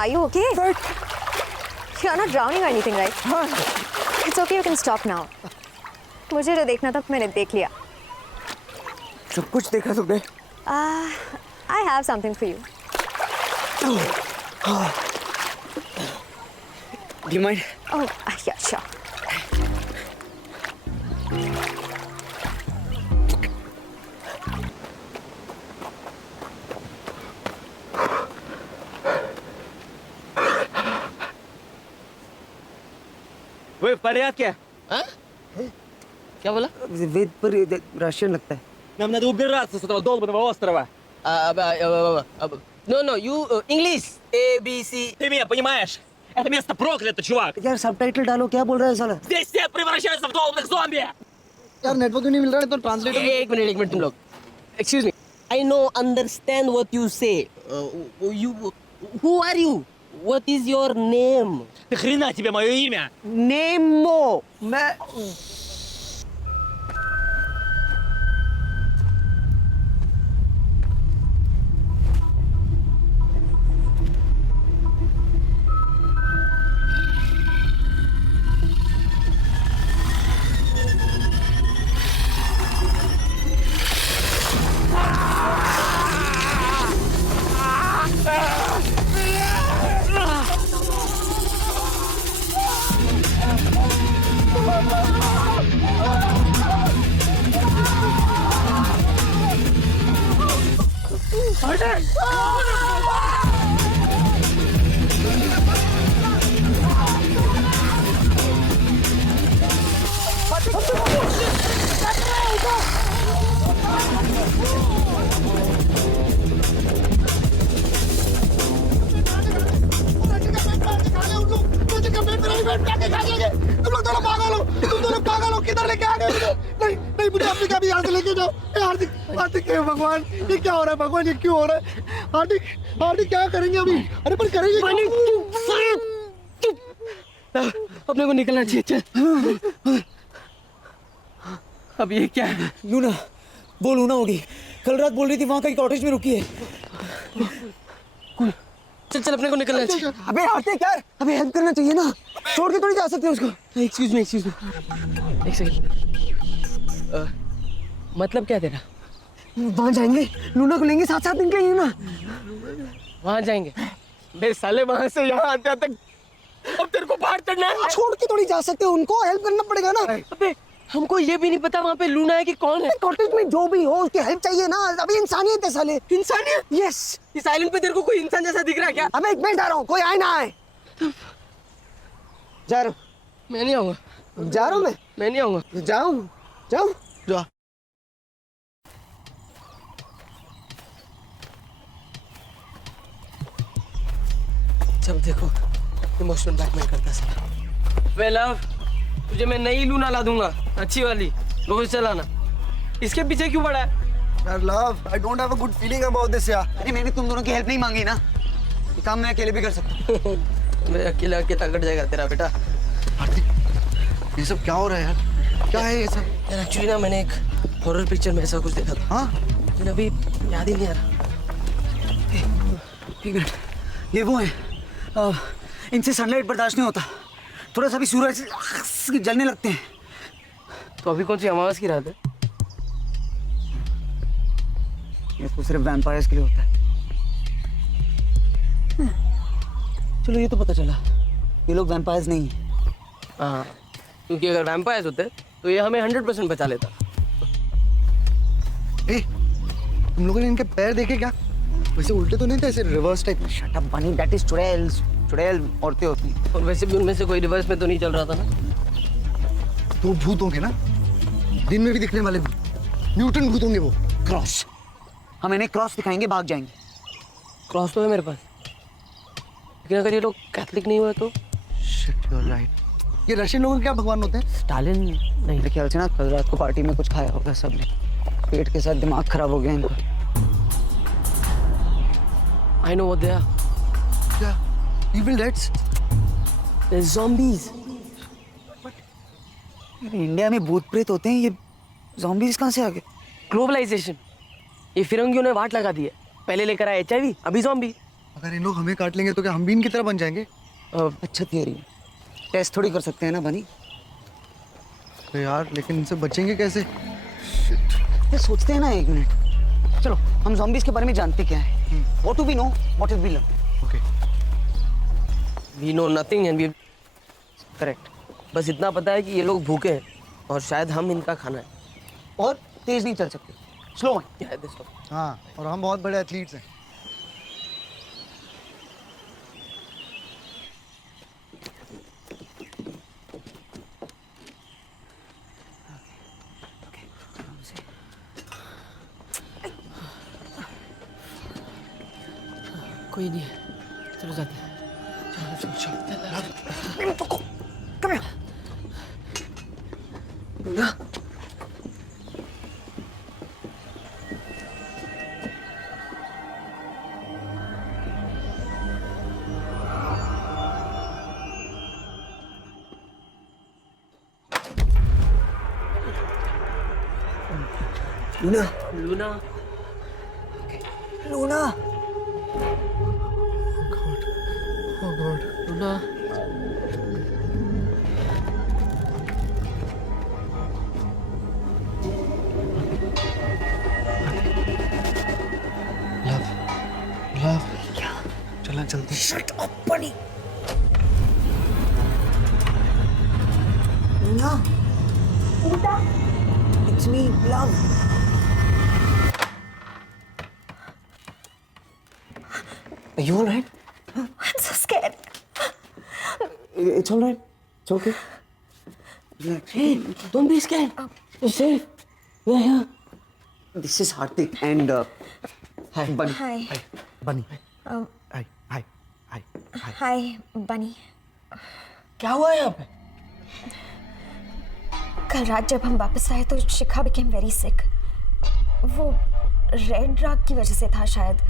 Are you okay? But You're not drowning or anything, right? हाँ, It's okay, you can stop now. मुझे जो देखना था मैंने देख लिया. सब कुछ देखा तुमने? I have something for you. Do you mind? Oh, yeah, sure. Вы в порядке? А? क्या बोला? वेद पर रशियन लगता है. Нам надо убираться с этого долбанного острова. No, you English A B C. Ты меня понимаешь? Это место проклято, чувак. यार सबटाइटल डालो, क्या बोल रहा है साला? Здесь все превращаются в долбанных зомби. यार नेटवर्क नहीं मिल रहा है तो ट्रांसलेटर. एक मिनट तुम लोग. Excuse me. I know, understand what you say. Who are you? What is your name? Ты хрена тебе мое имя? Nemo. मैं तुम लोग दोनों पागल हो. तुम दोनों पागल हो. किधर लेके आ गए मुझे? नहीं नहीं, मुझे अपने कभी यहाँ से लेके जाओ. हार्दिक हार्दिक, हे भगवान, ये क्या हो रहा है भगवान? ये क्यों हो रहा है? हार्दिक हार्दिक, क्या करेंगे अभी? अरे पर करेंगे क्या? अपने को निकलना चाहिए. चल. अब ये क्या है? लूना, वो लूना होगी. कल रात बोल रही थी वहाँ कहीं कॉटेज में रुकी है. चल अपने को निकलना चाहिए. अबे हार्दिक यार, अबे हेल्प करना चाहिए ना. छोड़ के थोड़ी जा सकते उसको. एक्सक्यूज मी एक सेकंड. मतलब क्या तेरा? वहाँ जाएंगे, लूना को लेंगे, साथ साथ निकलेंगे ना. वहाँ जाएंगे? बे साले, वहाँ से यहाँ आते तक अब तेरे को बाहर चढ़ना है. छोड़ के थोड़ी जा सकते, उनको हेल्प करना पड़ेगा ना. अबे हमको ये भी नहीं पता वहाँ पे लूना है कि कौन है. कॉटेज में जो भी हो उसकी हेल्प चाहिए ना. अभी इंसानियत है साले. इंसानियत? यस. इस आइलैंड पे तेरे को कोई इंसान जैसा दिख रहा है क्या? अबे मैं जा रहा हूँ, कोई आए ना आए. जा रहा हूँ. मैं नहीं आऊँगा. जा रहा हूँ मैं नहीं आऊँगा. जाऊँ जाऊँ. जा. जब देखो इमोशनल ब्लैकमेल करता है. वे लव, तुझे मैं नई लूना ला दूंगा, अच्छी वाली, रोज चलाना. इसके पीछे क्यों पड़ा है? यार love, I don't have a good feeling about this यार. अरे मैंने तुम दोनों की हेल्प नहीं मांगी ना. ये काम मैं अकेले भी कर सकता हूँ. मैं अकेला कट जाएगा तेरा बेटा. ये सब क्या हो रहा है यार? क्या है ये सब? यार एक्चुअली ना मैंने एक हॉरर पिक्चर में ऐसा कुछ देखा था. हाँ, लेकिन अभी याद ही नहीं आ रहा. एक मिनट, ये वो है. इनसे सनलाइट बर्दाश्त नहीं होता. थोड़ा सा भी सूरज जलने लगते हैं. तो अभी कौन सी अमावस की रात है? ये तो सिर्फ वैम्पायर्स के लिए होता है. चलो ये तो पता चला, ये लोग वैम्पायर्स नहीं हैं. हाँ, क्योंकि अगर वैम्पायर्स होते तो ये हमें 100% बचा लेता. ए, तुम लोगों ने इनके पैर देखे क्या? वैसे उल्टे तो नहीं थे, ऐसे रिवर्स टाइप. शट अप बनी, दैट इज चुड़ैल्स. चुड़ैल औरतें होती हैं. और वैसे भी उनमें से कोई रिवर्स में तो नहीं चल रहा था ना. तो भूत होंगे ना, दिन में भी दिखने वाले भूत. म्यूटेंट भूत होंगे वो. क्रॉस. हम इन्हें क्रॉस दिखाएंगे, भाग जाएंगे. क्रॉस तो है मेरे पास, लेकिन अगर ये लोग कैथलिक नहीं हुए तो? Shit, you are right. ये रशियन लोगों के क्या भगवान होते हैं? स्टालिन नहीं, मेरे ख्याल से ना कल रात को पार्टी में कुछ खाया होगा सबने. पेट के साथ दिमाग खराब हो गया इनका. I know what they are. क्या? Evil Deads? They're zombies. India में भूत प्रेत होते हैं, ये ज़ॉम्बीज़ कहाँ से आ गए? ग्लोबलाइजेशन. ये फिरंगियों ने वाट लगा दी है. पहले लेकर आए HIV, अभी ज़ॉम्बी. अगर इन लोग हमें काट लेंगे तो क्या हम भी इनकी तरह बन जाएंगे? अच्छा थियरी, टेस्ट थोड़ी कर सकते हैं ना बनी। तो यार लेकिन इनसे बचेंगे कैसे? ये सोचते हैं ना, एक मिनट। चलो हम ज़ॉम्बीज़ के बारे में जानते क्या है। What do we know? What have we learned? Okay we know nothing and we correct. बस इतना पता है कि ये लोग भूखे हैं और शायद हम इनका खाना है। और तेज नहीं चल सकते, स्लो है। क्या है दोस्तों? हाँ, और हम बहुत बड़े एथलीट्स हैं। कोई नहीं है, चलो जाते हैं। चलो चलो चलो। Come here. Luna. Luna, Luna. Luna, love चलना चलते। Shut up, bunny. Luna. It's me, love. Are you all right? I'm so scared. It's all right. It's okay. Relax. hey, don't be scared. You're safe. We're here. This is Hardik and Bunny. Hi. बनी। Um, हाय हाय हाय हाय। Hi, Bunny. क्या हुआ यहाँ पे? कल रात जब हम वापस आए तो शिखा became very sick. वो रेड ड्रग की वजह से था शायद।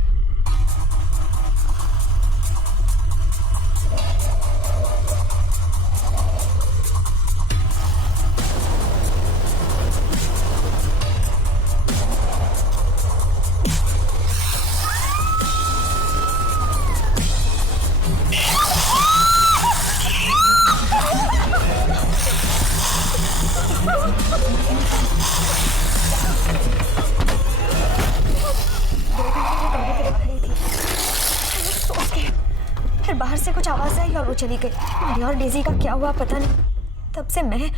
फिर बाहर से कुछ आवाज आई और वो चली गई। मेरी और डेजी का क्या हुआ पता नहीं। तब से मैं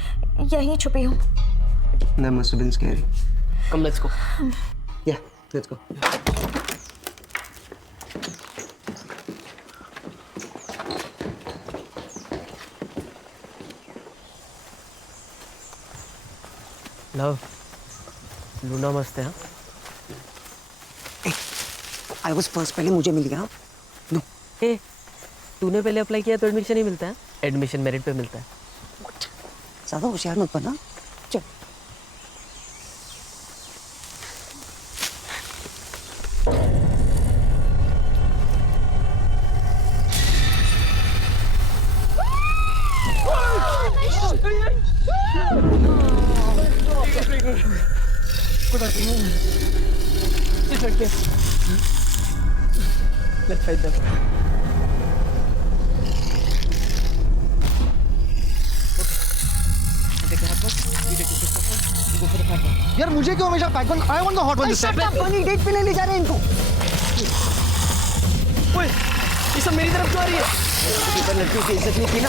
यहीं छुपी हूँ। That must have been scary. Come, let's go. Yeah, let's go. Love, Luna मस्त है। हाँ? I was first. पहले मुझे मिल गया। No. ए, तूने पहले अप्लाई किया तो एडमिशन ही मिलता है? एडमिशन मेरिट पे मिलता है। ज़्यादा होशियार मत बनना। चल। Let's fight them. यार मुझे क्यों हमेशा pack one? I want the hot one this time. पानी डेट पे नहीं ले जा रहे इनको। ओए, ये सब मेरी तरफ क्यों आ रही है? पर लड़की की इज्जत नहीं की ना,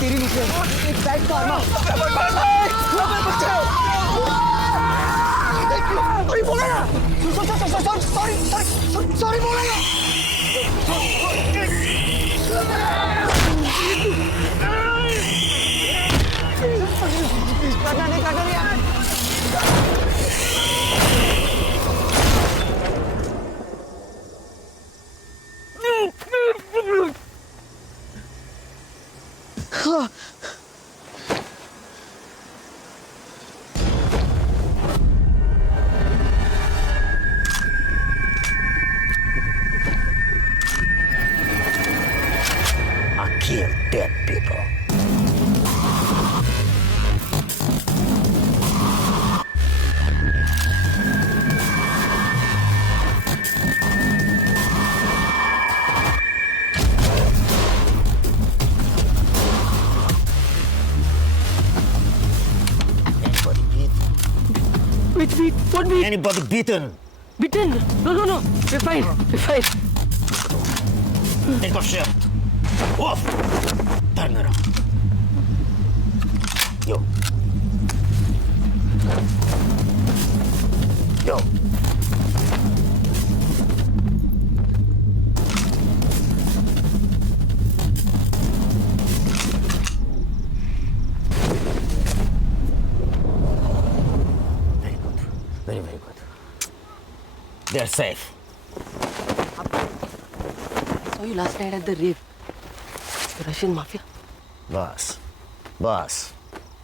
तेरी नीचे एक बैड karma। सॉरी बोला ना, सॉरी बोला ना। काटा नहीं यार। I kill dead people. What beat? Anybody beaten? Bitten? No. We're fine. Take off shirt. Off. Turn around. Yo. Very good. Very good. They're safe. Saw you last night at the rave. The Russian mafia. Boss.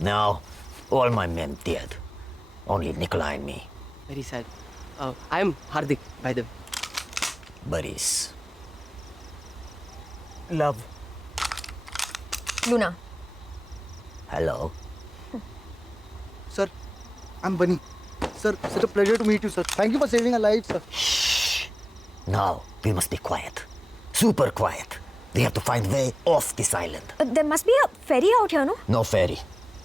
Now, all my men dead. Only Nikolai and me. Very sad. I'm Hardik, by the way. Boris. Love. Luna. Hello. Sir, I'm Bunny. Sir, such a pleasure to meet you, sir. Thank you for saving our lives, sir. Now, we must be quiet. Super quiet. We have to find way off this island. There must be a ferry out here, no? No ferry.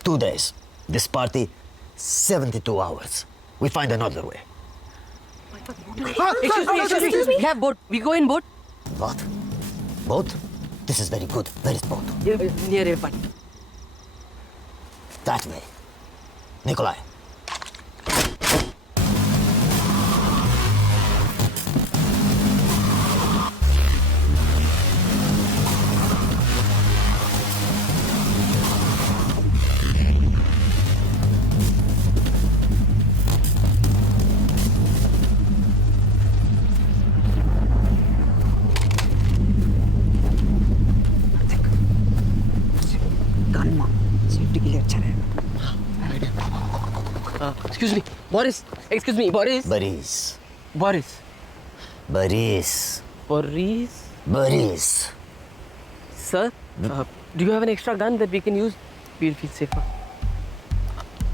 2 days. This party, 72 hours. We find another way. Excuse me. We have boat. We go in boat. What? Boat? This is very good. Where is boat? Near airport. That way. Nikolai. Safety के लिए अच्छा रहेगा. Excuse me. Boris. Excuse me. Boris. Boris. Boris. Boris. Boris. Boris. Sir, do you have an extra gun that we can use? We'll feel safer.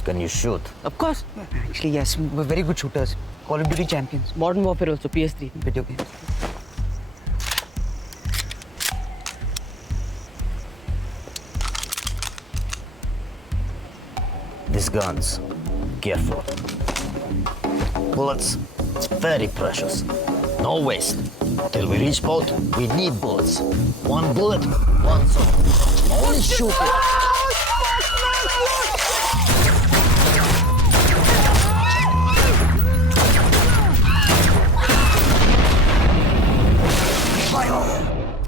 Can you shoot? Of course. Actually, yes, we're very good shooters. Call of Duty champions. Modern Warfare also, PS3. Video games. These guns, careful. Bullets, it's very precious. No waste. Till we reach boat, we need bullets. 1 bullet, 1 shot. Only shoot it.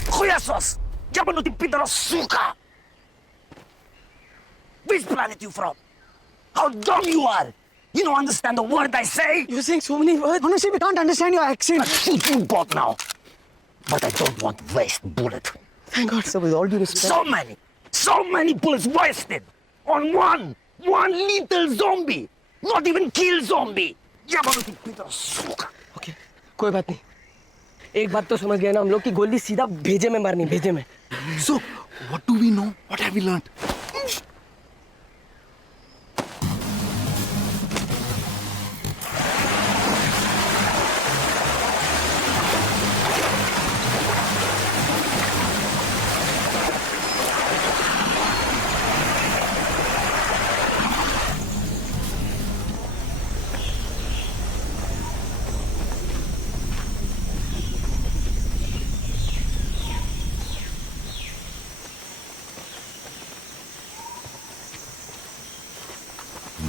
Хуясос! Ябанутый пидорас, сука! Which planet you from? How dumb you are! You don't understand the word I say? You're saying so many words. Honestly, we can't understand your accent. I'll shoot you both now. But I don't want waste bullet. Thank God. Sir, with all due respect. So many bullets wasted on one little zombie. Not even kill zombie. Yabanuti Peter, suka. Okay, कोई बात नहीं. एक बात तो समझ गए ना हम लोग कि गोली सीधा भेजे में मारनी, भेजे में. So, what do we know? What have we learned?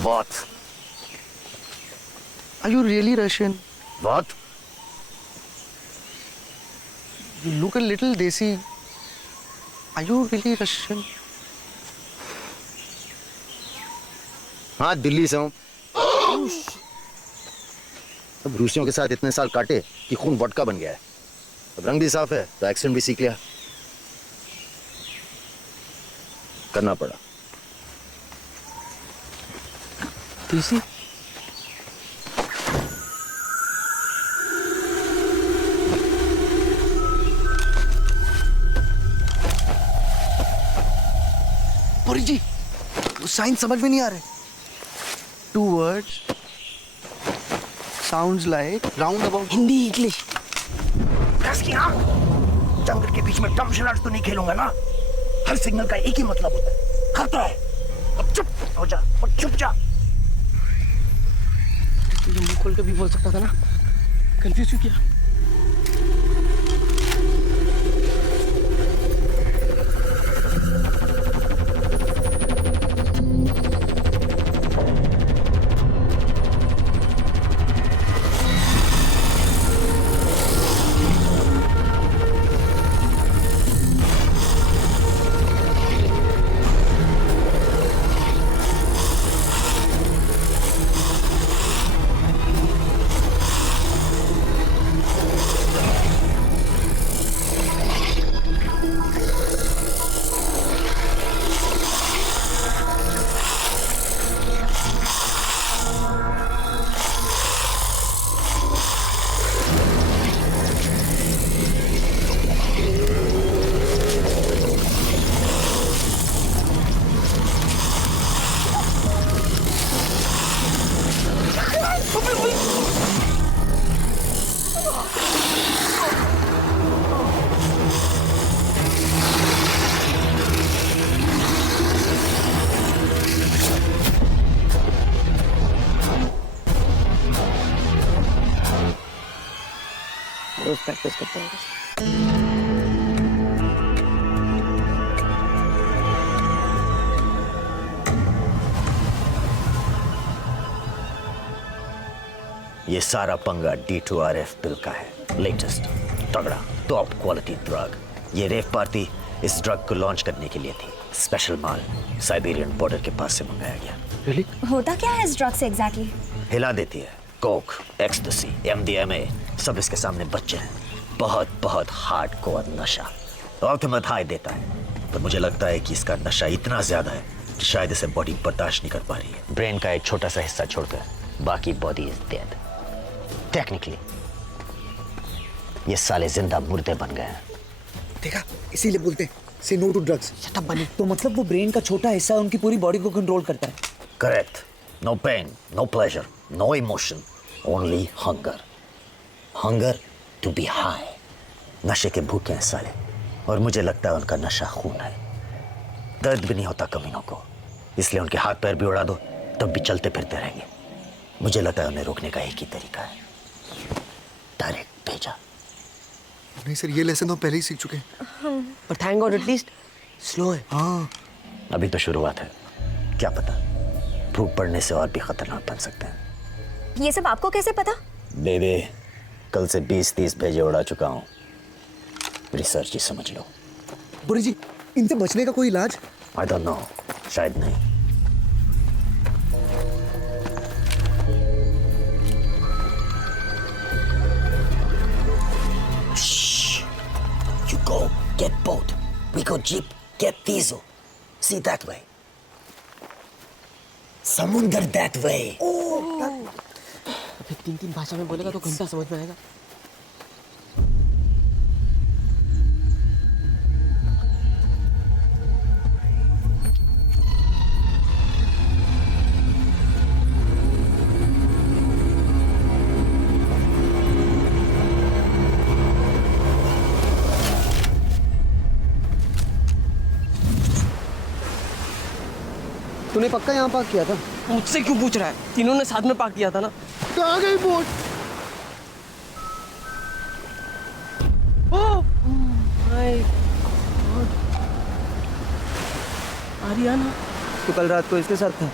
What? Are you really Russian? What? You look a little desi. Are you really Russian? हाँ दिल्ली से हूँ. अब रूसियों के साथ इतने साल काटे कि खून वोडका बन गया है. अब रंग भी साफ है तो एक्सेंट भी सीख लिया. करना पड़ा. देसी. परी जी, वो साइन समझ में नहीं आ रहे. 2 words. Sounds like roundabout. Hindi English. जंगल के बीच में डम शरारत तो नहीं खेलूंगा ना. हर सिग्नल का एक ही मतलब होता है. खतरा है. अब चुप हो जा और चुप जा. मुझे मुंह खोल के भी बोल सकता था ना। कंफ्यूज क्यों किया? रोज प्रैक्टिस करते हैं। ये सारा पंगा D2RF पिल का है। लेटेस्ट तगड़ा टॉप क्वालिटी ड्रग। ये रेव पार्टी इस ड्रग को लॉन्च करने के लिए थी। स्पेशल माल साइबेरियन बॉर्डर के पास से मंगाया गया। होता क्या है इस ड्रग से एग्जैक्टली? हिला देती है। कोक, एक्सटेसी, MDMA सब इसके सामने बच्चे हैं। बहुत बहुत हार्डकोर नशा। अल्टीमेट हाई देता है, पर मुझे लगता है कि इसका नशा इतना ज्यादा है कि शायद इसे बॉडी बर्दाश्त नहीं कर पा रही है। ब्रेन का एक छोटा सा हिस्सा छोड़कर बाकी बॉडी इज डेड। टेक्निकली ये साले जिंदा मुर्दे बन गए हैं। देखा, इसीलिए बोलते हैं say no to drugs. Shut up Bunny. तो मतलब वो ब्रेन का छोटा हिस्सा उनकी पूरी बॉडी को कंट्रोल करता है। Correct. No pain, no pleasure, no emotion, only hunger. Hunger to be high. नशे के भूखे हैं साले, और मुझे लगता है उनका नशा खून है। दर्द भी नहीं होता कमीनों को, इसलिए उनके हाथ पैर भी उड़ा दो तब भी चलते फिरते रहेंगे। मुझे लगता है उन्हें रोकने का एक ही तरीका है, डायरेक्ट भेजा। नहीं सर, ये लेसन तो पहले ही सीख चुके हैं। पर थैंक गॉड एटलीस्ट स्लो है। हाँ, अभी तो शुरुआत है, क्या पता भूख पड़ने से और भी खतरनाक बन सकते हैं। ये सब आपको कैसे पता? बेबे, कल से 20-30 भेजे उड़ा चुका हूँ। रिसर्च ही समझ लो। बुरी जी, इनसे बचने का कोई इलाज? आई डोंट नो, शायद नहीं। You go get boat. We go jeep. Get diesel. See that way. समुंदर that way. अबे 3 भाषा में बोलेगा तो घंटा समझ में आएगा। तूने पक्का यहाँ पार्क किया था? मुझसे क्यों पूछ रहा है? तीनों ने साथ में पार्क किया था ना। कहाँ गई boat? Oh my God, Ariana. तो कल रात को इसके साथ था।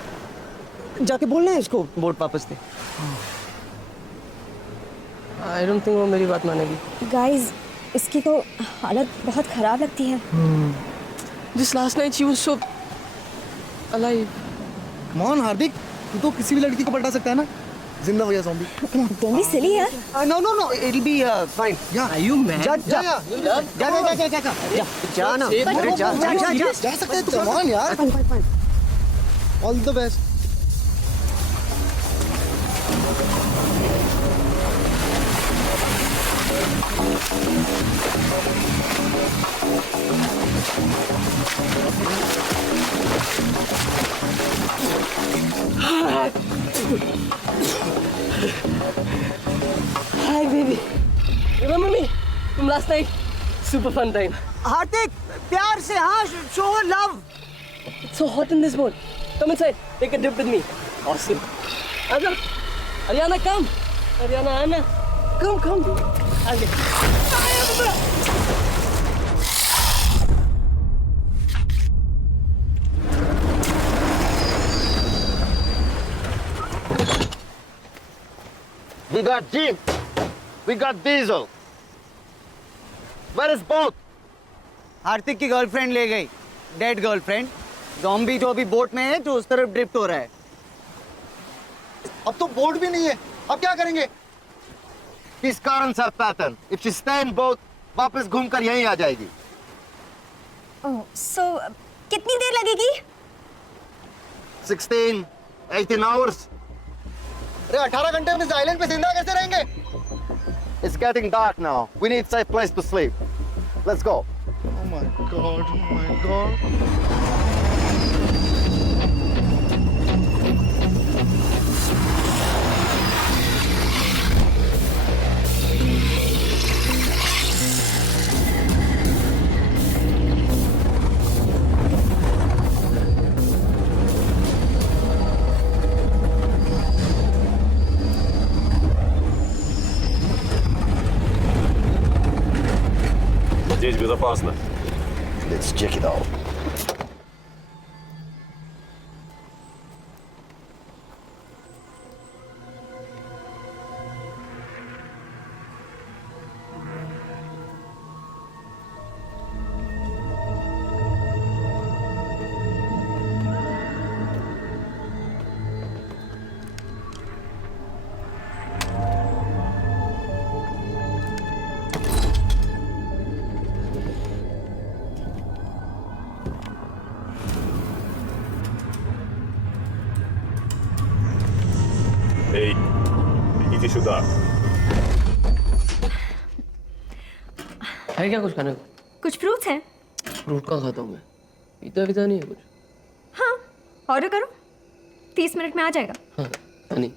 जाके बोलना है इसको बोट वापस दे। आई डोंट थिंक वो मेरी बात मानेगी। गाइस, इसकी तो हालत बहुत खराब लगती है। Just last night she was so alive. कौन हार्दिक, तू तो किसी भी लड़की को पटा सकता है ना। जिंदा हो गया ज़ॉम्बी। Don't be silly यार। No, no, no, it'll be fine. Are you mad? जा जा या, जा ना, अरे जा जा जा जा। जा सकते हैं तो कम ऑन यार। All the best. Hi baby. Remember me from last night? Super fun time. हार्दिक, प्यार से हाँ, show her love. It's so hot in this boat. Come inside. Take a dip with me. Awesome. Aza. Ariana, come. Ariana, Anna, come. आगे. We got jeep. We got diesel. Where is boat? आर्थिक की girlfriend ले गई, dead girlfriend. Zombie जो अभी boat में है जो उस तरफ ड्रिफ्ट हो रहा है। अब तो बोट भी नहीं है, अब क्या करेंगे? His currents are pattern. If she stay in boat, वापस घूमकर यहीं आ जाएगी. सो कितनी देर लगेगी? 16, 18 hours. अरे 18 घंटे हम इस आइलैंड पे जिंदा कैसे रहेंगे? It's getting dark now. We need safe place to sleep. Let's go. Oh my God. Здесь безопасно. Let's check it out. Эй, идите сюда. है क्या कुछ खाने को? कुछ फ्रूट्स हैं? फ्रूट का खाता हूँ मैं. पीता नहीं है कुछ. हाँ, ऑर्डर करो, 30 मिनट में आ जाएगा। हाँ, नहीं.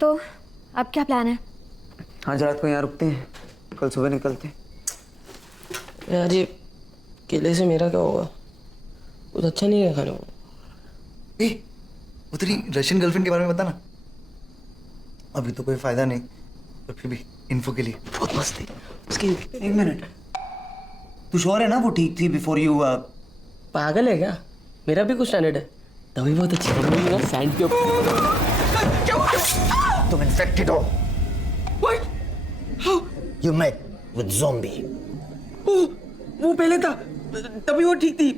तो अब क्या प्लान है? आज रात को यहाँ रुकते हैं, कल सुबह निकलते हैं। यार ये केले से मेरा क्या होगा? कुछ अच्छा नहीं है खाने को. ए, वो तेरी रशियन गर्लफ्रेंड के बारे में बता ना। अभी तो कोई फायदा नहीं, पर फिर भी इन्फो के लिए। बहुत मस्त थी उसकी. एक मिनट, तू श्योर है ना वो ठीक थी बिफोर यू? पागल है क्या? मेरा भी कुछ स्टैंडर्ड है. तभी बहुत अच्छी बनी ना सैंड के ऊपर. तुम infected हो. What? How? You met with zombie. वो पहले था, तभी वो ठीक थी.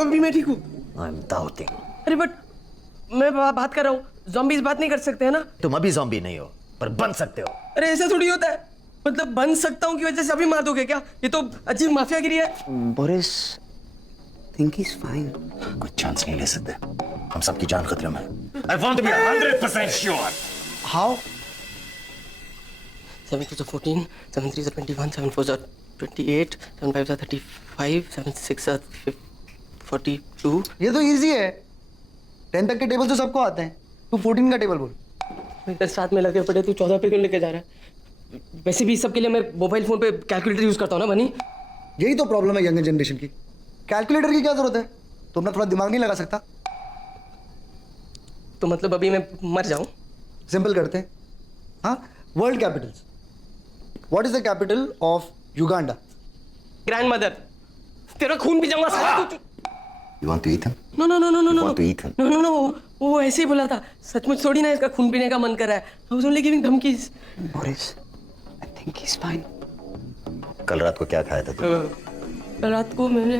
अभी मैं ठीक हूँ. I'm doubting. अरे बट मैं बात कर रहा हूँ. ज़ॉम्बीज़ बात नहीं कर सकते हैं ना? तुम अभी zombie नहीं हो, पर बन सकते हो. अरे ऐसा थोड़ी होता है. मतलब बन सकता हूँ की वजह से अभी मार दोगे क्या? ये तो अजीब माफियागिरी है. Boris, think he is fine. कोई चांस नहीं ले सकते. हम सबकी जान खतरे में. I want to be 100% sure. How? 7 2 14, 7 3 21, 7 4 28, 7 5 35, 7 6 42. ये तो इजी है, 10 तक के टेबल तो सबको आते हैं। तू 14 का टेबल बोल। इधर साथ में लगे पड़े, तू 14 पे क्यों लेके जा रहा है? वैसे भी सबके लिए मैं मोबाइल फोन पे कैलकुलेटर यूज करता हूँ ना बनी. यही तो प्रॉब्लम है यंगर जनरेशन की। कैलकुलेटर की क्या जरूरत है? तुम अपना थोड़ा दिमाग नहीं लगा सकता? तो मतलब अभी मैं मर जाऊं? सिंपल करते हैं। हाँ, world Capitals. What is the capital of Uganda? Grand mother. तेरा खून भी जाऊंगा साला. तू You want to eat him? No no no no no no Want to eat him? No no no वो ऐसे ही बोला था. सचमुच थोड़ी ना इसका खून पीने का मन कर रहा है. I was only giving धमकीज. Boris, I think he is fine. कल रात को क्या खाया था तू? कल रात को मैंने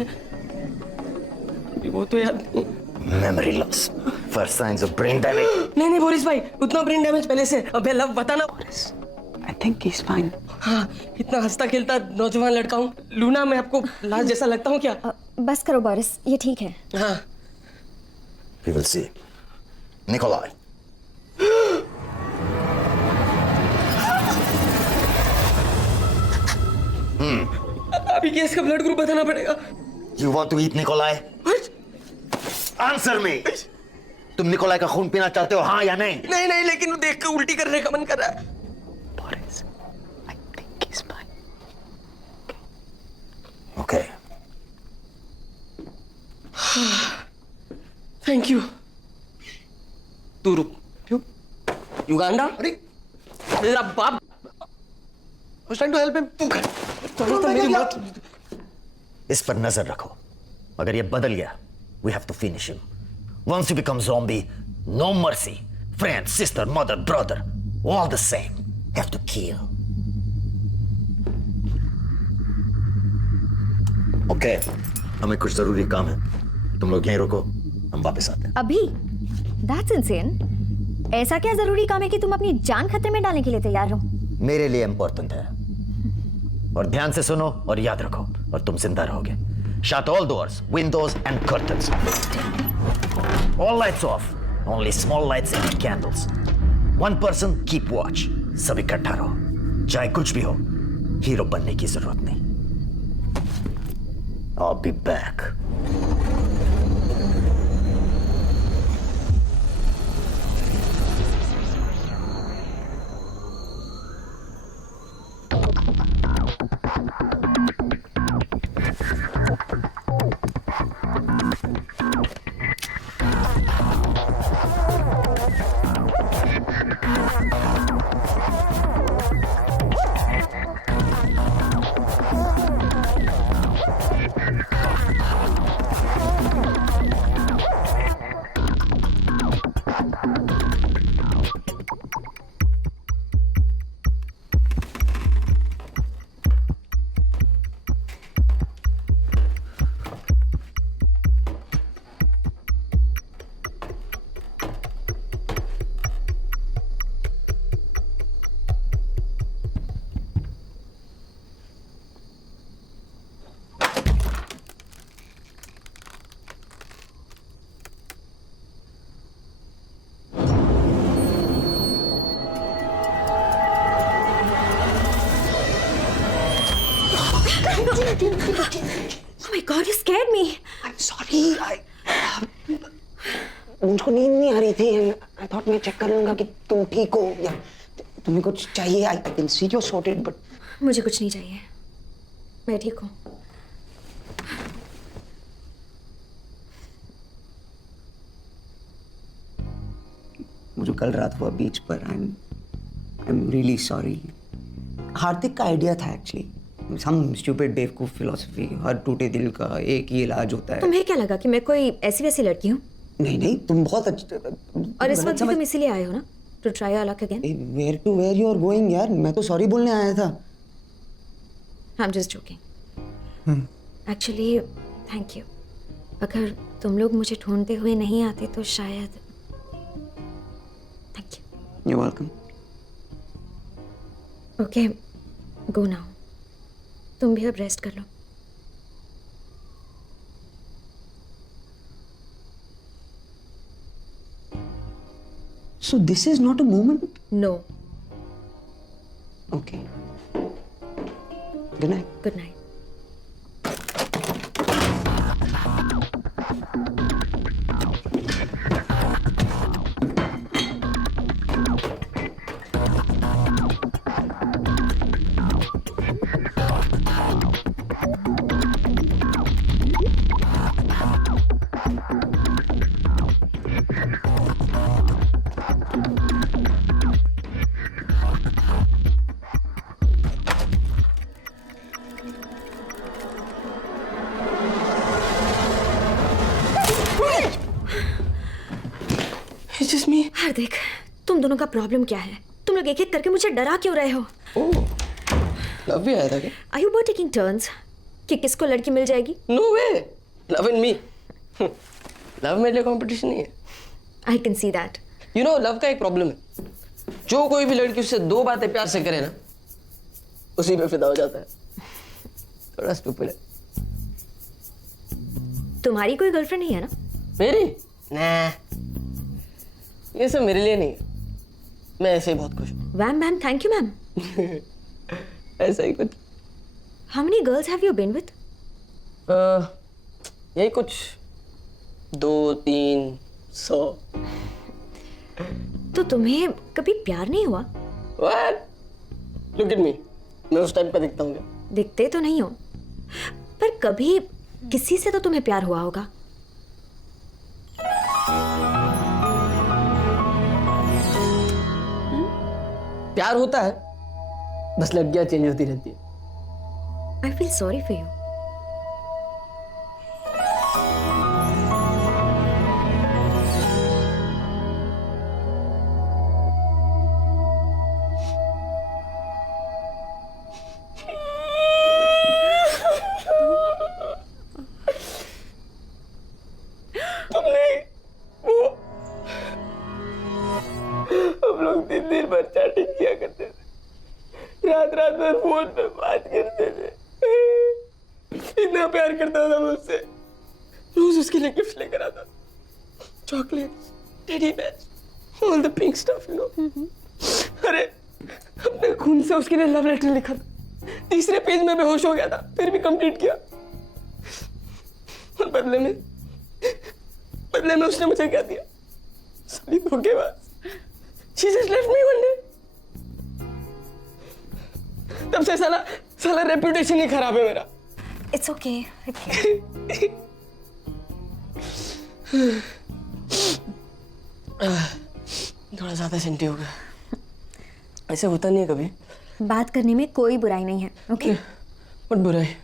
वो तो याद नहीं. Memory loss. First signs of brain damage. नहीं बोरिस भाई, उतना ब्रेन डैमेज पहले से. अबे लव बताना. आई थिंक ही इज फाइन। हाँ, इतना हंसता खेलता नौजवान लड़का हूँ. लूना, मैं आपको लाश जैसा लगता हूँ क्या? बस करो बोरिस, ये ठीक है। हाँ. We will see. Nikolai. अभी केस का ब्लड ग्रुप बताना पड़ेगा. You want to eat Nikolai? Answer me. तुम निकोलाई का खून पीना चाहते हो, हाँ या नहीं? नहीं, लेकिन देख कर उल्टी करने का मन कर रहा है. Boris, I think he is fine. Okay. Thank you. तू रुक। क्यों? युगांडा? अरे मेरा बाप I was trying to help him. तू कर। थोड़ा सा मेरी बात। इस पर नजर रखो, अगर ये बदल गया, we have to finish him. Once you become zombie, no mercy. Friend, sister, mother, brother, all the same. Have to kill. Okay, हमें कुछ जरूरी काम है, तुम लोग यहीं रुको, हम वापस आते हैं। अभी? That's insane. ऐसा क्या जरूरी काम है कि तुम अपनी जान खतरे में डालने के लिए तैयार हो? मेरे लिए इंपॉर्टेंट है, और ध्यान से सुनो और याद रखो, और तुम जिंदा रहोगे। Shut all doors, windows and curtains. All lights off. Only small lights and candles. One person keep watch. सब इकट्ठा रहो। चाहे कुछ भी हो, हीरो बनने की जरूरत नहीं। I'll be back. Oh my God, you scared me. Sorry, मुझको नींद नहीं आ रही थी। आई थॉट मैं चेक कर लूंगा कि तुम ठीक हो या तुम्हें कुछ चाहिए। I can see you sorted, but मुझे कुछ नहीं चाहिए, मैं ठीक हूँ। मुझे कल रात हुआ बीच पर। I am really sorry. Hardik का आइडिया था एक्चुअली। सम स्टूपिड बेवकूफ फिलॉसफी, हर टूटे दिल का एक ही इलाज होता है। तुम्हें क्या लगा कि मैं कोई ऐसी वैसी लड़की हूँ? नहीं नहीं, तुम बहुत अच्छे। और इस वक्त भी तुम इसीलिए आए हो ना, to try your luck again? Where you are going यार? मैं तो सॉरी बोलने आया था। I am just joking. Actually thank you. अगर तुम लोग मुझे ढूंढते हुए नहीं आते तो शायद। Thank you. You welcome. Okay, go now. तुम भी अब रेस्ट कर लो। So this is not a moment? No. Okay. Good night. Good night. It's just me. Hardik, तुम दोनों का प्रॉब्लम क्या है? तुम लोग एक एक करके मुझे डरा क्यों रहे हो? ओह, लव भी आया था क्या? Are you both taking turns कि किसको लड़की मिल जाएगी? No way. Love and me. Love मेरे लिए कंपटीशन नहीं है। I can see that. You know, love का एक प्रॉब्लम है। जो कोई भी लड़की उससे दो बातें प्यार से करे ना, उसी पे फिदा हो जाता है। थोड़ा स्टूपिड है। तुम्हारी कोई गर्लफ्रेंड नहीं है ना? मेरी? nah. ये सब मेरे लिए नहीं है। मैं ऐसे ही बहुत खुश हूँ। वैम वैम, थैंक यू मैम। ऐसा ही कुछ। How many girls have you been with? यही कुछ 200-300। तो तुम्हें कभी प्यार नहीं हुआ? What? Look at me. मैं उस टाइप का दिखता हूँ क्या? दिखते तो नहीं हो, पर कभी किसी से तो तुम्हें प्यार हुआ होगा। प्यार होता है, बस लड़कियां चेंज होती रहती है। I feel sorry for you. हम लोग दिन भर चैटिंग किया करते थे, रात भर फोन पे बात करते थे। इतना प्यार करता था मुझसे, रोज उसके लिए गिफ्ट लेकर आता, chocolates, teddy bears, all the pink stuff, you know. अरे अपने खून से उसके लिए लव लेटर लिखा था, तीसरे पेज में बेहोश हो गया था, फिर भी कंप्लीट किया। और बदले में उसने मुझे क्या दिया? साली धोखेबाज। She just left me one day. तब से साला रेपुटेशन ही खराब है मेरा। It's okay. थोड़ा ज्यादा सेंटी हो गया। ऐसे होता नहीं है कभी। बात करने में कोई बुराई नहीं है। ओके बट बुराई,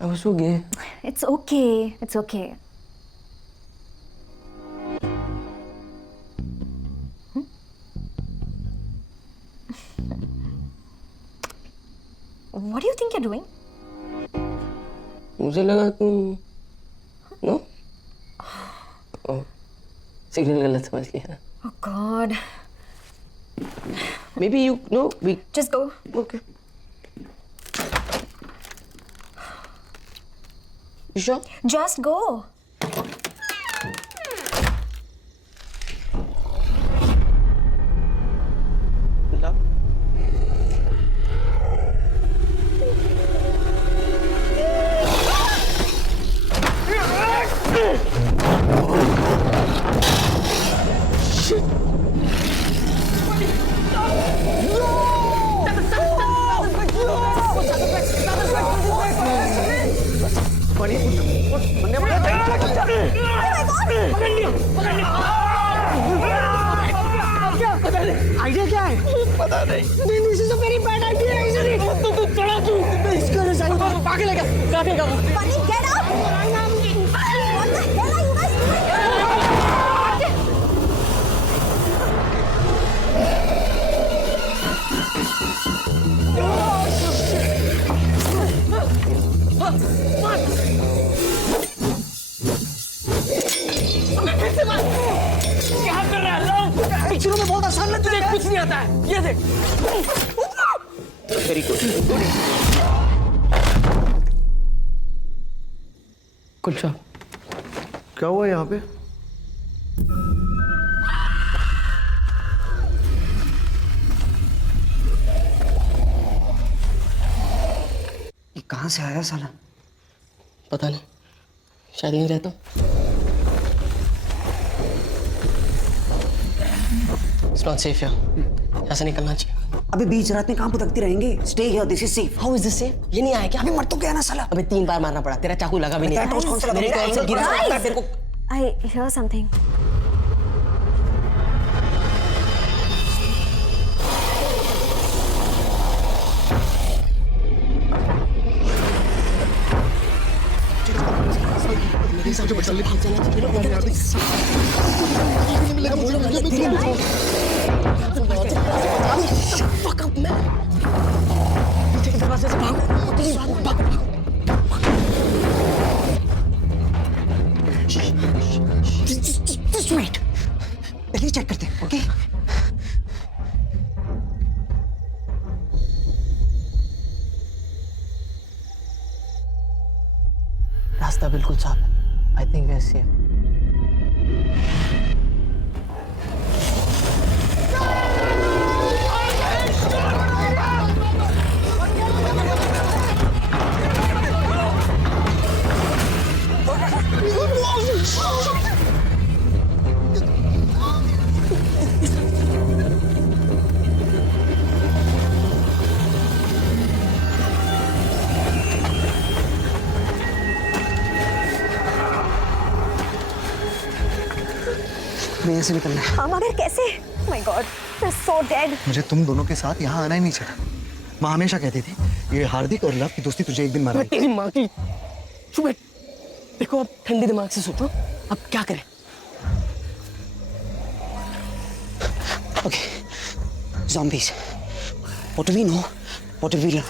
अब सो गए। It's okay, it's okay. What do you think you're doing? मुझे लगा तुम नो सिग्नल गलत समझ लिया। Oh God. Maybe you know we Just go. okay. You sure? Just go. Love? Idea क्या है? पता नहीं। This is a very bad idea, isn't it? तू चढ़ा तू। इसका रिजाइन पागल है क्या? काटेगा। Bunny, get up! What the hell are you guys doing? क्या कर रहा है? लो। पिक्चरों में बहुत आसान लगता तुझे है। कुछ नहीं आता है। ये देख। Very good. कुछ क्या हुआ यहाँ पे? ये कहाँ से आया साला? पता नहीं, शायद यहीं रहता हूँ। It's not safe here. यहाँ से निकलना चाहिए। अबे बीच रात में कहाँ भटकते रहेंगे? Stay here, this is safe. How is this safe? ये नहीं आया क्या? अबे मर तो गया ना साला। अबे 3 बार मारना पड़ा, तेरा चाकू लगा भी नहीं। टैटूज कौन सा लगा? मेरे को ऐसे गिरा सकता है तेरे को। I hear something. Fuck up, man. पीछे के दरवाजे से भागो। भागो। Just wait. पहले चेक करते हैं, okay? रास्ता बिल्कुल साफ है। I think we are safe. हमें यहाँ से निकलना है। हाँ मगर कैसे? My God. They're so dead. मुझे तुम दोनों के साथ यहाँ आना ही नहीं चाहिए। माँ हमेशा कहती थी ये हार्दिक और लव की दोस्ती तुझे एक दिन मारेगी। तेरी माँ की चुप बैठ। देखो अब ठंडे दिमाग से सोचो अब क्या करें। Okay, zombies. What do we know? What do we learn?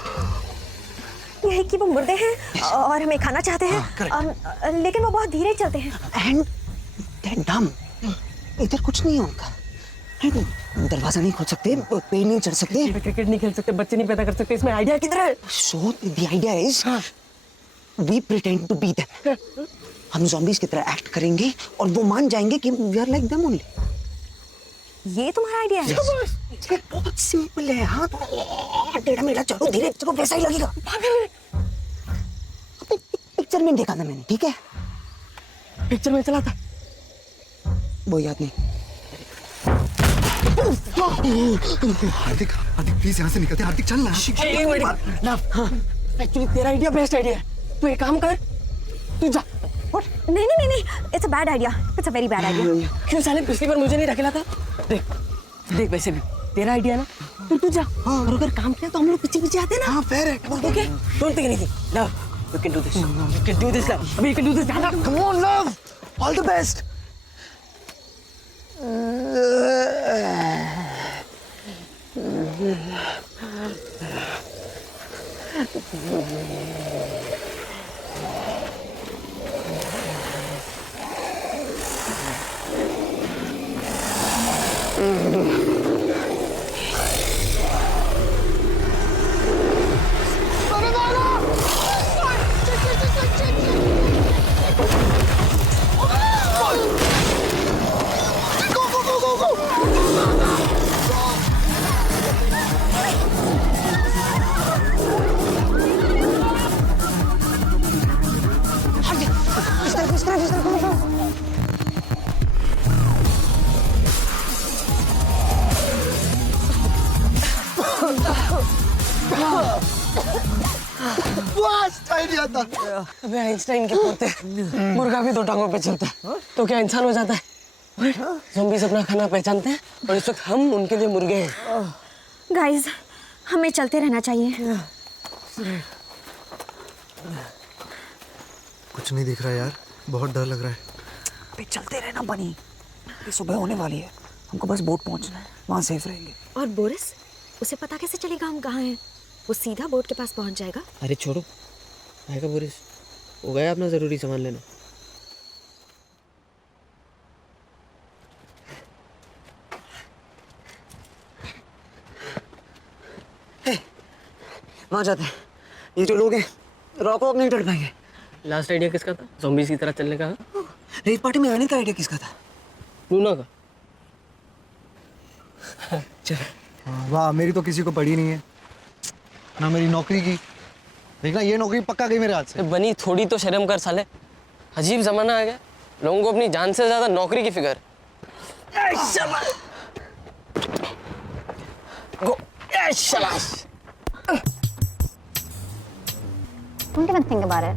ये है कि वो मुर्दे हैं और हमें खाना चाहते हैं। लेकिन वो बहुत धीरे चलते हैं। And they're dumb. इधर कुछ नहीं है उनका। दरवाजा नहीं खोल सकते, पेड़ नहीं चढ़ सकते। क्रिकेट नहीं खेल सकते, बच्चे नहीं पैदा कर सकते, इसमें आइडिया किधर है? So the idea is, we pretend to be them. हम zombies की तरह एक्ट करेंगे और वो मान जाएंगे कि we are like them only. ये तुम्हारा आइडिया है? ये बहुत सिंपल है। हाँ, टेढ़ा मेढ़ा चलो, धीरे चलो, वैसा ही लगेगा। पिक्चर में देखा था मैंने, ठीक है? पिक्चर में चला था। वो याद नहीं। हार्दिक, हार्दिक प्लीज यहाँ से निकलते। हार्दिक चल ना। एक मिनट। एक्चुअली तेरा आइडिया बेस्ट आइडिया है। तू एक काम कर, तू जा। नहीं नहीं नहीं नहीं, it's a bad idea. It's a very bad idea. क्यों साले पिछली बार मुझे नहीं ढकेला था? देख देख वैसे भी तेरा आइडिया ना, तू जा। और अगर काम किया तो हम लोग पीछे पीछे आते हैं ना। हाँ फेयर है। Okay, don't think anything. Love, you can do this. You can do this love. अभी you can do this. Come on, love. All the best. Worst idea था। अबे आइंस्टाइन के पोते, मुर्गा भी दो टांगों पे चलता है तो क्या इंसान हो जाता है? ज़ॉम्बीज़ अपना खाना पहचानते हैं और इस वक्त हम उनके लिए मुर्गे हैं। गाइस, हमें चलते रहना चाहिए। कुछ नहीं दिख रहा यार, बहुत डर लग रहा है। पे चलते रहना बनी। ये सुबह होने वाली है, हमको बस बोट पहुंचना है, वहाँ सेफ रहेंगे। और बोरिस, उसे पता कैसे चलेगा हम कहाँ हैं? वो सीधा बोट के पास पहुंच जाएगा। अरे छोड़ो, आएगा बोरिस, हो गया अपना जरूरी सामान लेना। वहाँ जाते हैं। ये जो लोग हैं रॉक वॉक नहीं चढ़ पाएंगे। लास्ट आइडिया किसका था? ज़ॉम्बीज़ की तरह चलने का? रेत पार्टी में आने का आइडिया किसका था? लूना का। चल। वाह, मेरी तो किसी को पड़ी नहीं है ना, मेरी नौकरी की। देखना ये नौकरी पक्का गई मेरे हाथ से। बनी थोड़ी तो शर्म कर साले, अजीब जमाना आ गया, लोगों को अपनी जान से ज्यादा नौकरी की फिक्र। Don't even think about it.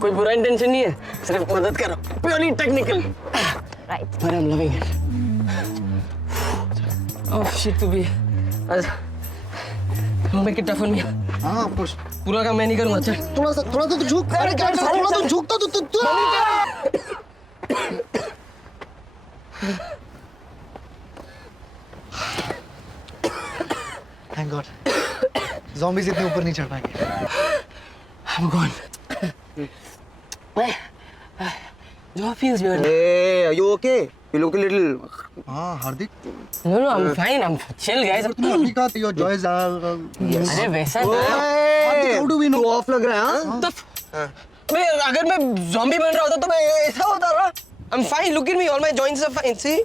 कोई बुरा इंटेंशन नहीं है, सिर्फ मदद करो, purely technical. Right. But I'm loving it. Oh shit, तू भी। Make it tough on me. हाँ, of course. पूरा काम मैं नहीं करूँगा, चल। थोड़ा सा तो झुक। अरे क्या थोड़ा तो झुकता तो Thank God. Zombies इतने ऊपर नहीं चढ़ पाएंगे। I'm gone. Job feels weird. Hey, are you okay? You look a little. हाँ, हार्दिक। No, I'm fine. I'm chill, guys. तुमने अभी कहा था your joys are. अरे वैसा हार्दिक, how do we know? तू ऑफ लग रहा है, हाँ? मैं अगर मैं ज़ॉम्बी बन रहा होता तो मैं ऐसा होता ना। I'm fine. Look at me. All my joints are fine. See?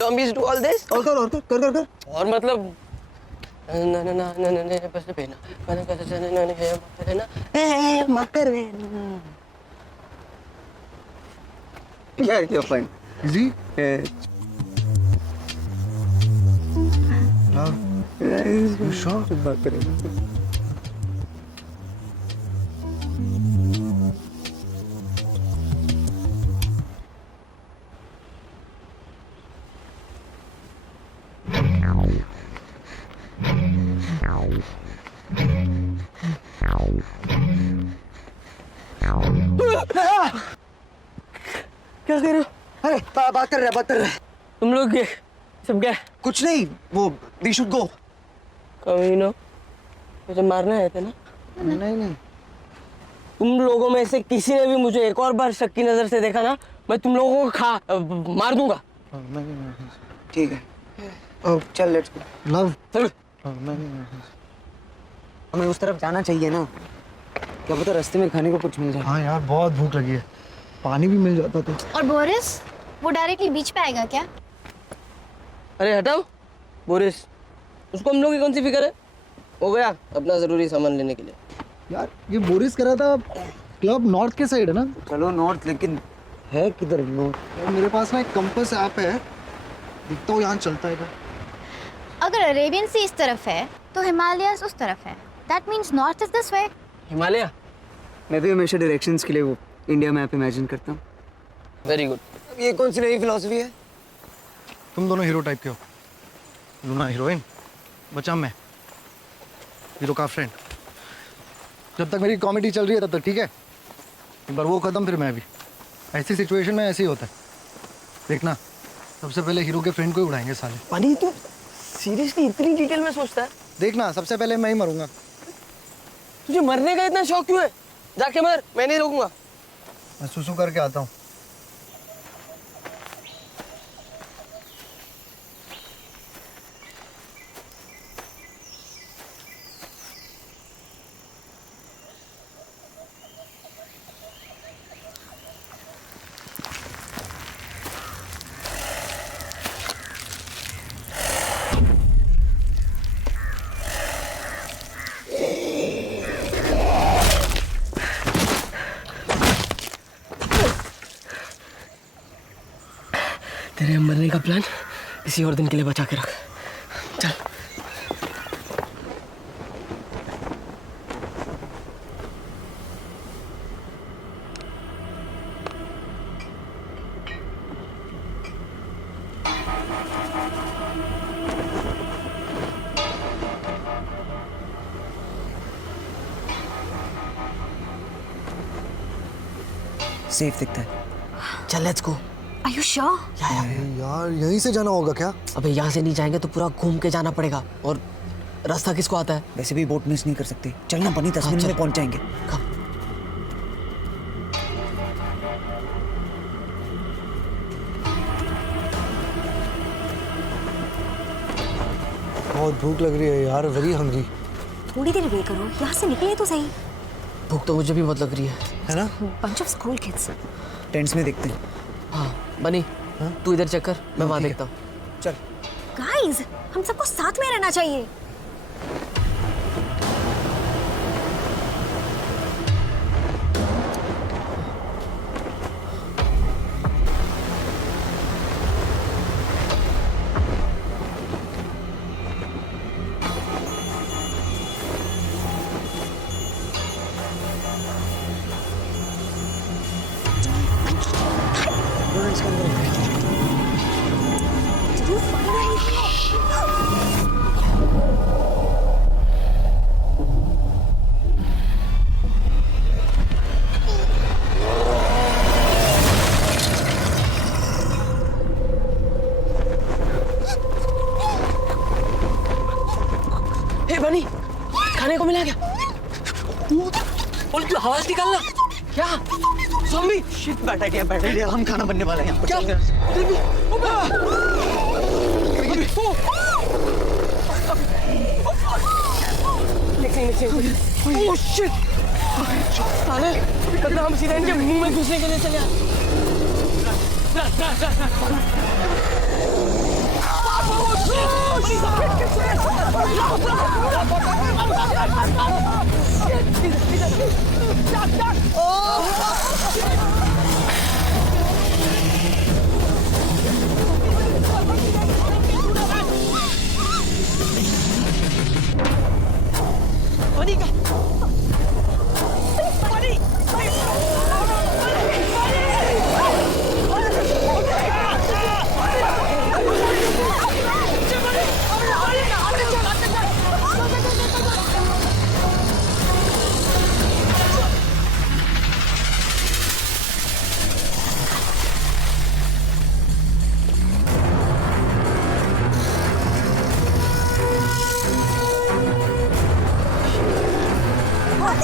Zombies do all this. और कर। और मतलब ना ना ना ना ना बस बेना मैंने कैसे जाने ना है ना मकर यार क्या fine Easy? Love. You sure? बात करेंगे। क्या कर रहे हो? अरे बात कर रहे तुम लोग ये सब क्या? कुछ नहीं, वो वी शुड गो। कमीनो, मुझे मारने आए थे ना? नहीं तुम लोगों में से किसी ने भी मुझे एक और बार शक की नजर से देखा ना, मैं तुम लोगों को मार दूंगा। ठीक है, चल लेट्स गो। लव चलो। हमें उस तरफ जाना चाहिए ना, क्या पता रास्ते में खाने को कुछ मिल जाए। हाँ यार, बहुत भूख लगी है, पानी भी मिल जाता तो। और बोरिस, वो डायरेक्टली बीच पे आएगा क्या? अरे हटाओ बोरिस, उसको हम लोग की कौन सी फिक्र है? हो गया अपना जरूरी सामान लेने के लिए। यार ये बोरिस कर रहा था, क्लब नॉर्थ के साइड है ना? चलो नॉर्थ, लेकिन है किधर नॉर्थ? यार मेरे पास ना एक कंपास ऐप है, दिखता हो यहाँ चलता है। अगर अरेबियन सी इस तरफ है तो हिमालयस उस तरफ है। That means north is this way. Himalaya? मैं भी हमेशा डायरेक्शंस के लिए वो इंडिया मैप इमेजिन करता हूँ। Very good. ये कौन सी नई फिलॉसफी है? तुम दोनों हीरो टाइप के हो, लूना हीरोइन, बचा मैं हीरो का फ्रेंड। जब तक मेरी कॉमेडी चल रही है तब तक ठीक है, एक बार वो खत्म फिर मैं भी। ऐसी सिचुएशन में ऐसे ही होता है, देखना सबसे पहले हीरो के फ्रेंड को ही उड़ाएंगे साले। पानी, तू सीरियसली इतनी डिटेल में सोचता है? देखना सबसे पहले मैं ही मरूंगा। तुझे मरने का इतना शौक क्यों है? जाके मर, मैं नहीं रोकूंगा। मैं सुसु करके आता हूँ। तेरे मरने का प्लान किसी और दिन के लिए बचा के रख। चल। सेफ दिखता है। चल let's go. Are you sure? यार यहीं से जाना होगा क्या? अबे यहाँ से नहीं जाएंगे तो पूरा घूम के जाना पड़ेगा, और रास्ता किसको आता है? वैसे भी बोट मिस नहीं कर सकते, चलना बनी 10 मिनट में पहुंच जाएंगे। कब? बहुत भूख लग रही है यार, वेरी हंग्री। थोड़ी देर वेट करो, यहाँ से निकले तो सही। भूख तो मुझे भी बहुत लग रही है ना? Bunch of school kids. Tents में देखते हैं। हाँ बनी, तू इधर चेक कर, मैं वहाँ देखता हूँ। चल। Guys, हम सबको साथ में रहना चाहिए। हे बनी, खाने को मिला क्या? बोल, तू आवाज निकालना। क्या? ज़ॉम्बी? शिट, बैठ गया, हम खाना बनने वाला है यहाँ पर। क्या? Oh shit! साले, मतलब हम सीधे इनके मुंह में घुसने के लिए चले आए।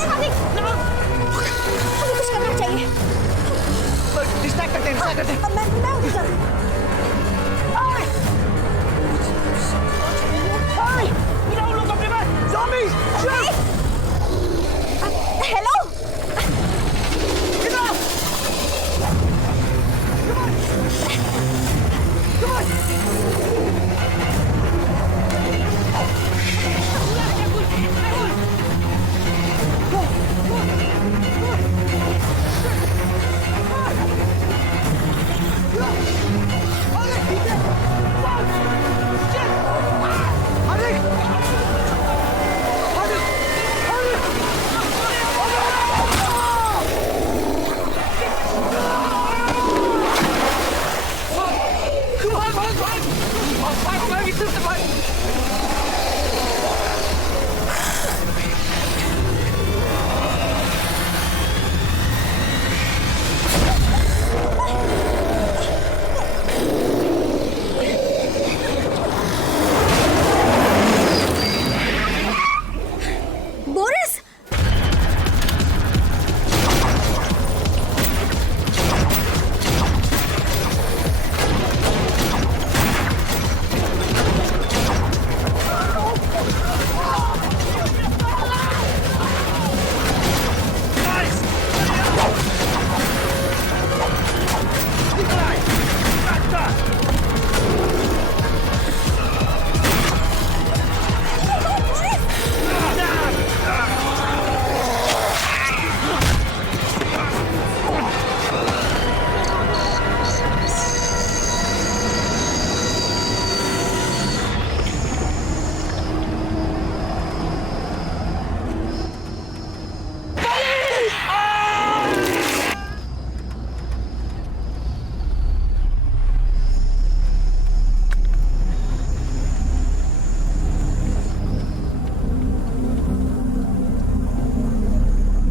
हार्दिक हमें कुछ करना चाहिए। डिस्ट्रैक्ट करते हैं। मैं उधर जा hello Boris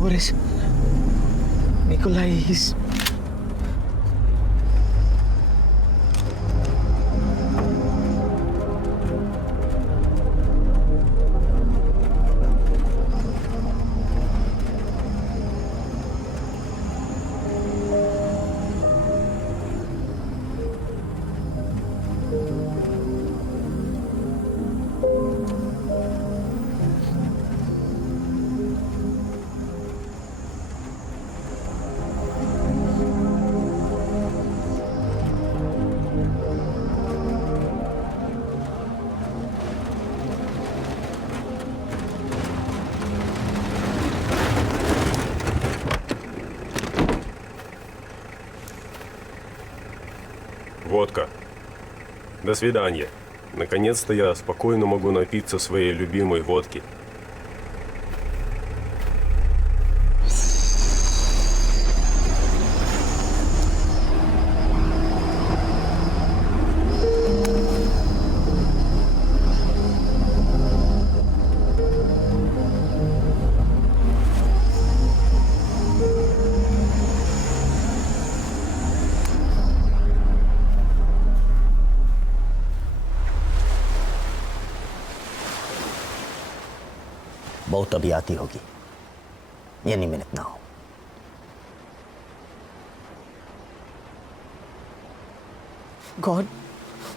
Boris, Nikolai, he's... Водка. До свидания. Наконец-то я спокойно могу напиться своей любимой водки. बहुत अभी आती होगी, any minute now. God,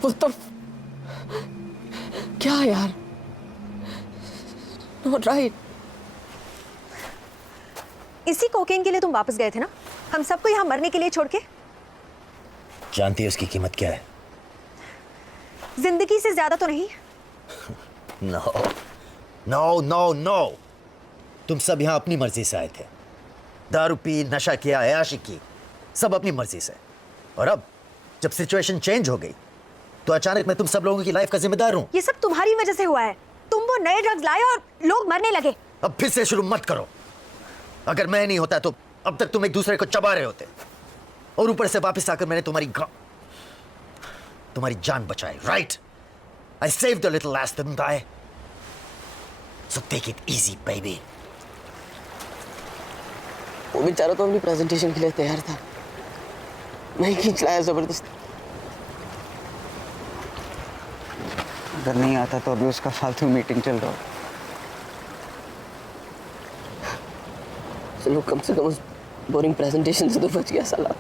what the... क्या यार? Not right. इसी कोकेन के लिए तुम वापस गए थे ना, हम सबको यहाँ मरने के लिए छोड़ के। जानती है उसकी कीमत क्या है? जिंदगी से ज्यादा तो नहीं। नो नो नो नो, तुम सब यहाँ अपनी मर्जी से आए थे। दारू पी, नशा किया, अयाशी की, सब अपनी मर्जी से। और अब जब सिचुएशन चेंज हो गई तो अचानक मैं तुम सब लोगों की लाइफ का जिम्मेदार हूँ। ये सब तुम्हारी वजह से हुआ है। तुम वो नए ड्रग्स लाए और लोग मरने लगे। अब फिर से शुरू मत करो। अगर मैं नहीं होता तो अब तक तुम एक दूसरे को चबा रहे होते, और ऊपर से वापस आकर मैंने तुम्हारी जान बचाई। Right, I saved a little last, didn't I? So take it easy, baby. वो बेचारा तो अपनी प्रेजेंटेशन के लिए तैयार था, नहीं खींच लाया जबरदस्ती। अगर नहीं आता तो अभी उसका फालतू मीटिंग चल रहा हो। चलो कम से कम उस बोरिंग प्रेजेंटेशन से तो बच गया साला।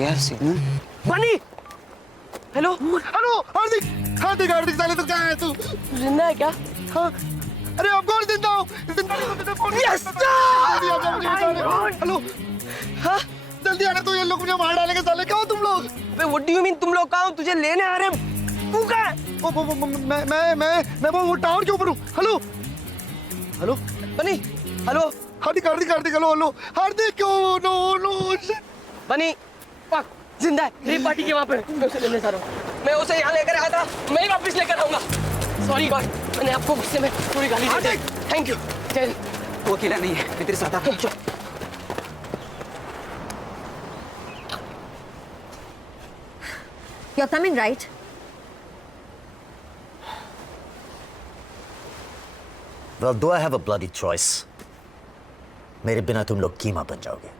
यार सिग्नल। बनी, हेलो हेलो हार्दिक, हार्दिक हार्दिक साले तू कहाँ है तू? जिंदा है क्या? हाँ अरे अब कौन जिंदा हो? जिंदा नहीं तो तुझे फोन Yes, जल्दी आ जा मुझे बचाने। हेलो हाँ जल्दी आना, तो ये लोग मुझे मार डालेंगे साले। क्या हो तुम लोग? अबे व्हाट डू यू मीन तुम लोग कहाँ हो? तुझे लेने आ रहे हैं। तू कहाँ है? मैं वो टावर के ऊपर हूँ। Hello hello Bunny, hello Hardik Hardik Hardik, hello hello Hardik, क्यों? नो नो बनी, फक, जिंदा है। मेरी पार्टी के वहाँ पे मैं उसे लेने जा रहा हूँ। मैं उसे यहाँ लेकर आया था, मैं ही वापस लेकर आऊंगा। सॉरी गॉड, मैंने आपको गुस्से में पूरी गाली दी थी। Thank you. चल, वो अकेला नहीं है, मैं तेरे साथ आता हूँ। You're coming, right? Well, do I have a bloody choice? मेरे बिना तुम लोग कीमा बन जाओगे।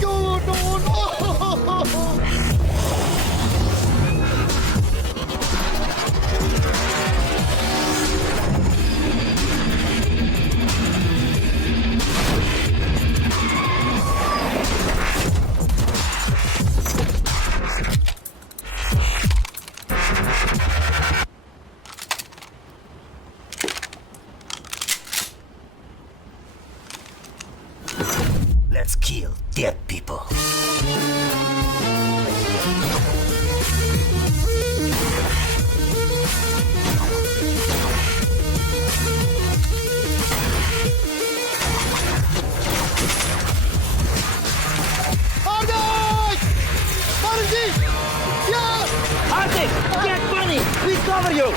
क्यों? No no Let's kill dead people. Hardik! Hardik ji! क्या? Arctic, get Bunny! We cover you!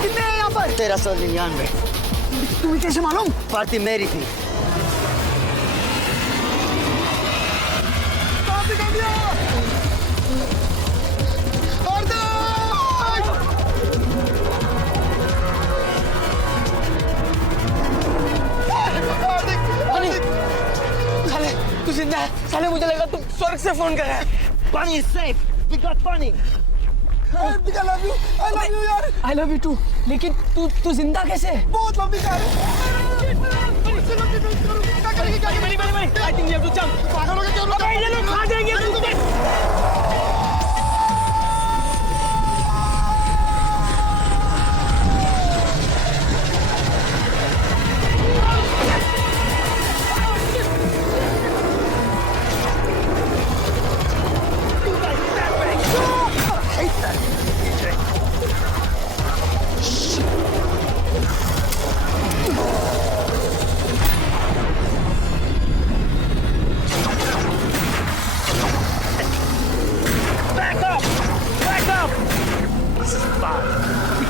कितने हैं यहाँ पर? 1399। तुम्हें कैसे मालूम? पार्टी मेरी थी। कहाँ से कर दिया? हार्दिक! हार्दिक! बनी, साले तू जिंदा है। साले मुझे लगा तुम स्वर्ग से फोन कर रहा है। Bunny is safe! We got Bunny! Hardik, I love you यार। I love you too. लेकिन तू जिंदा कैसे है? बहुत लंबी कहानी। क्या करेंगे? क्या करेंगे? I think we have to jump! पागल हो गए क्या लोग? अबे ये लोग खा जाएंगे तुमको!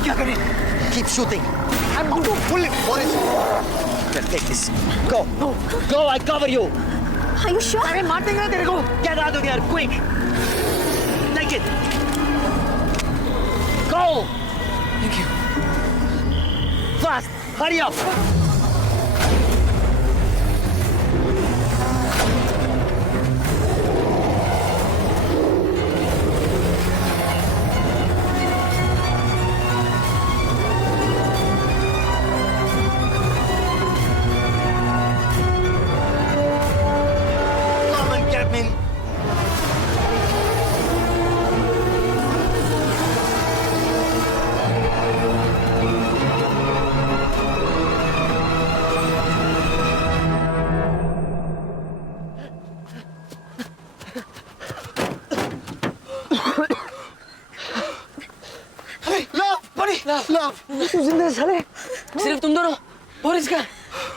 क्या करें? Keep shooting. I'm going to pull it. Boris, here, take this. Go. Go, I cover you! Are you sure? अरे मार देंगे ना तेरे को! Get out of here, quick! Take it! Go! Thank you. Fast! Hurry up! Come and get me. Love तू जिंदा है साले? सिर्फ तुम दोनों? बोरिस का?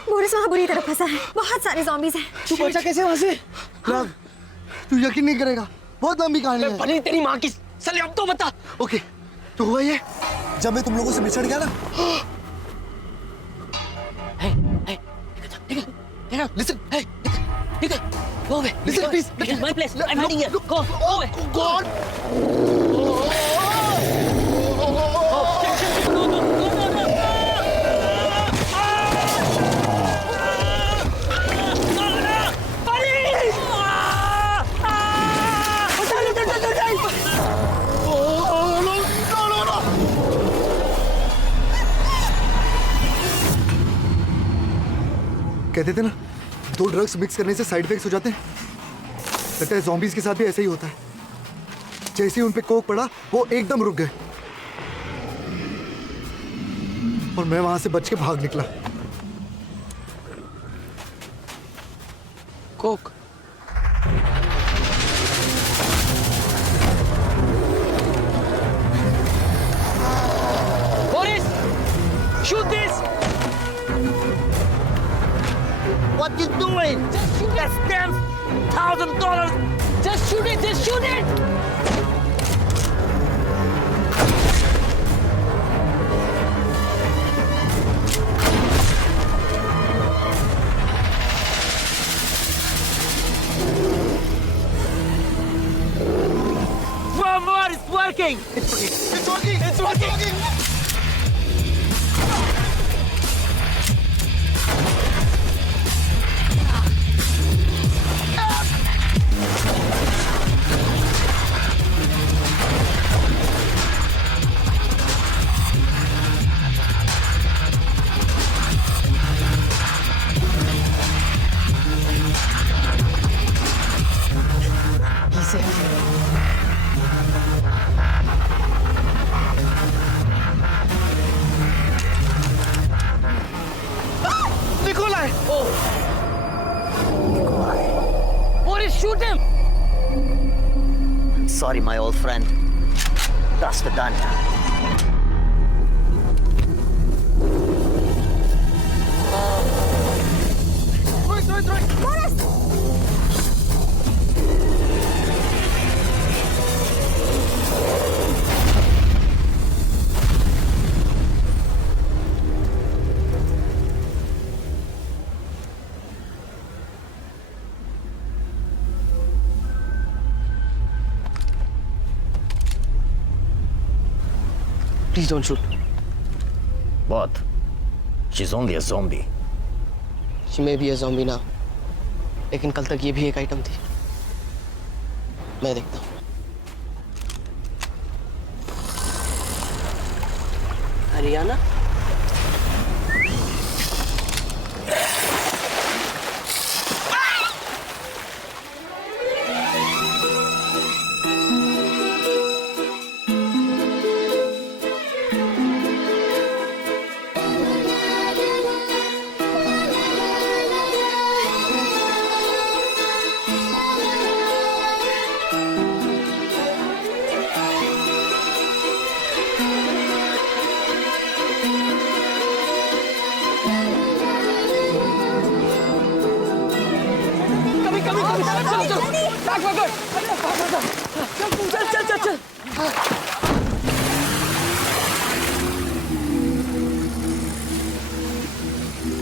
बोरिस वहाँ बुरी तरह फंसा है। बहुत सारे zombies हैं। तू बचा कैसे वहाँ से? लव तू यकीन नहीं करेगा, बहुत लंबी कहानी है। भले तेरी माँ की। साले अब तो बता। ओके तो हुआ ये, जब मैं तुम लोगों से बिछड़ गया ना, है, देखा, here. Listen. Hey, Nikhil, go away. listen, please. This is my place. I'm hiding here. Go away. Go on. कहते थे ना, 2 ड्रग्स मिक्स करने से साइड इफेक्ट्स हो जाते हैं। लगता है ज़ॉम्बीज़ के साथ भी ऐसा ही होता है। जैसे ही उन पे कोक पड़ा, वो एकदम रुक गए और मैं वहां से बच के भाग निकला। Coke. Boris, shoot this. What you doing? Just shoot That's $10,000. Just shoot it. Just shoot it. One more, it's working. It's working. It's working. Nikolai! Boris, shoot him. Sorry, my old friend. That's the done. Please don't shoot. What? She's only a zombie. She may be a zombie now. लेकिन कल तक ये भी एक item थी। मैं देखता हूँ। Haryana?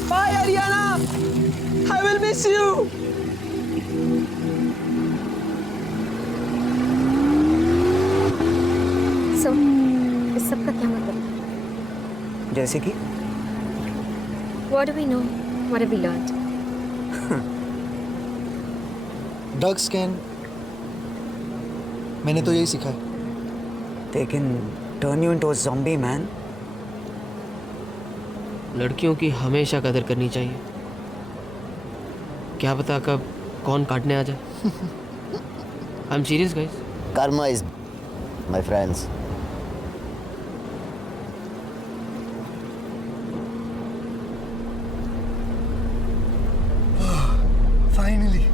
Bye, Ariana. I will miss you. So, इस सब का क्या मतलब है? जैसे कि What do we know? What have we learned? Drugs can, मैंने तो यही सीखा है। they can turn you into a zombie, man. लड़कियों की हमेशा कदर करनी चाहिए। क्या पता कब कौन काटने आ जाए। I am serious guys. Karma is, my friends. Finally.